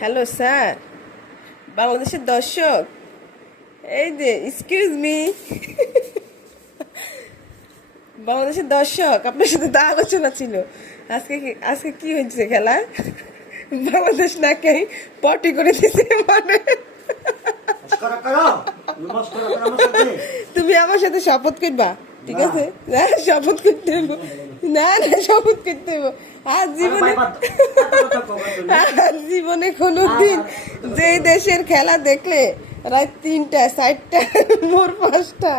Hello sir বাংলাদেশের দর্শক। এই যে এক্সকিউজ মি বাংলাদেশের দর্শক আপনার সাথে তো আলোচনা ছিল। আজকে আজকে কি হয়েছে খেলা? বাংলাদেশ নাকি পটি করে দিছে মানে। তুমি আমার সাথে শপথ করবা? ঠিক। আছে? না শপথ করতে হইব। না না শপথ করতে হইব। আর জীবনে। আর জীবনে কোনোদিন যেই দেশের খেলা দেখলে রাত তিনটা চারটা মোর পাঁচটা।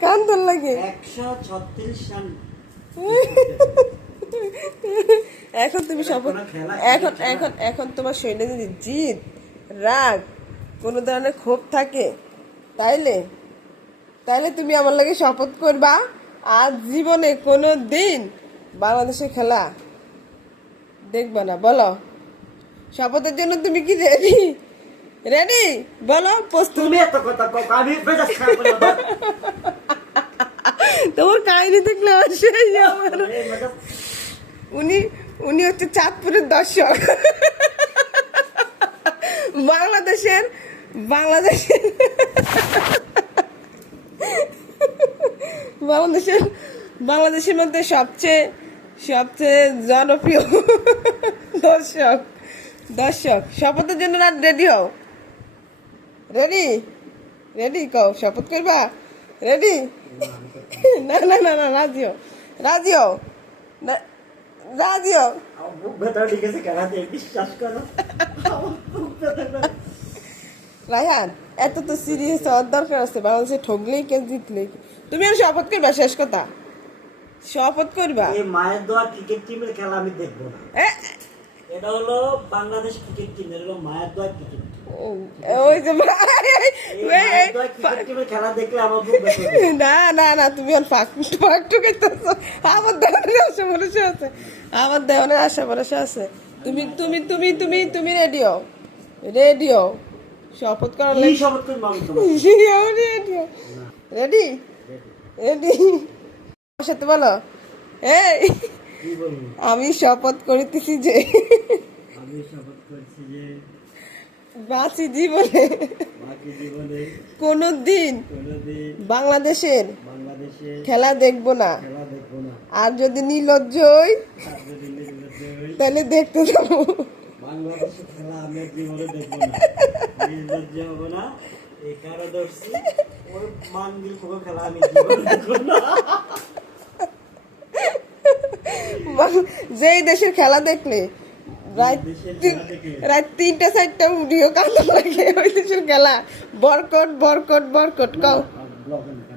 কান্দন লাগে। এখন তুমি শপথ এখন এখন এখন তোমার শরীরে যদি জিদ রাগ কোনো ধরনের ক্ষোভ থাকে তাইলে? তাইলে তুমি আমার লাগে শপথ করবা আর জীবনে কোনো দিন বাংলাদেশে খেলা দেখবা না বলো? শপথের জন্য তুমি কি রেডি রেডি বলো তুমি এত কথা আমি। তোমার কাহিনী দেখলে সেই উনি উনি হচ্ছে চাঁদপুরের দর্শক। বাংলাদেশের বাংলাদেশের বাংলাদেশের বাংলাদেশের মধ্যে সবচেয়ে সবচেয়ে জনপ্রিয় দর্শক দর্শক, শপথের জন্য না রেডি হও। রেডি রেডি কও, শপথ করবা? রেডি না না না না, রাজি হও। রাজি হও। রাজি হও। বিশ্বাস করো। বুক রায়হান এত তো সিরিয়াস হওয়ার দরকার আছে বাংলাদেশে ঠকলেই কে? জিতলেই তুমি আর শপথ করবা শেষ কথা? শপথ করবা? এই মায়ের দোয়া ক্রিকেট টিমের খেলা আমি দেখব না। এটা হলো বাংলাদেশ ক্রিকেট টিম এটা হলো মায়ের দোয়া ক্রিকেট ওই যে না না না তুমি আমার দেওয়ানের আশা ভরসা আছে। আমার আশা ভরসা আছে। তুমি তুমি তুমি তুমি তুমি রেডিও রেডিও শপথ করার কি লাগে শপথ করব আমি তোমার রেডি রেডি সাথে বলো। এই আমি শপথ করিতেছি যে আমি শপথ করছি যে বাঁচি জীবনে। কোনো দিন বাংলাদেশের খেলা দেখব না। আর যদি নির্লজ্জ তাহলে দেখতে যাব। বাংলাদেশের খেলা আমি জীবনে দেখব না? নির্লজ্জ হব না এই কারও ধরছি ওই মানবিল কোনো খেলা আমি জীবনে দেখব না? যেই দেশের খেলা দেখলে রাত তিনটা চারটা উঠিও কান্দ লাগে ওই দেশের খেলা। বরকট বরকট বরকট কও। এলাকা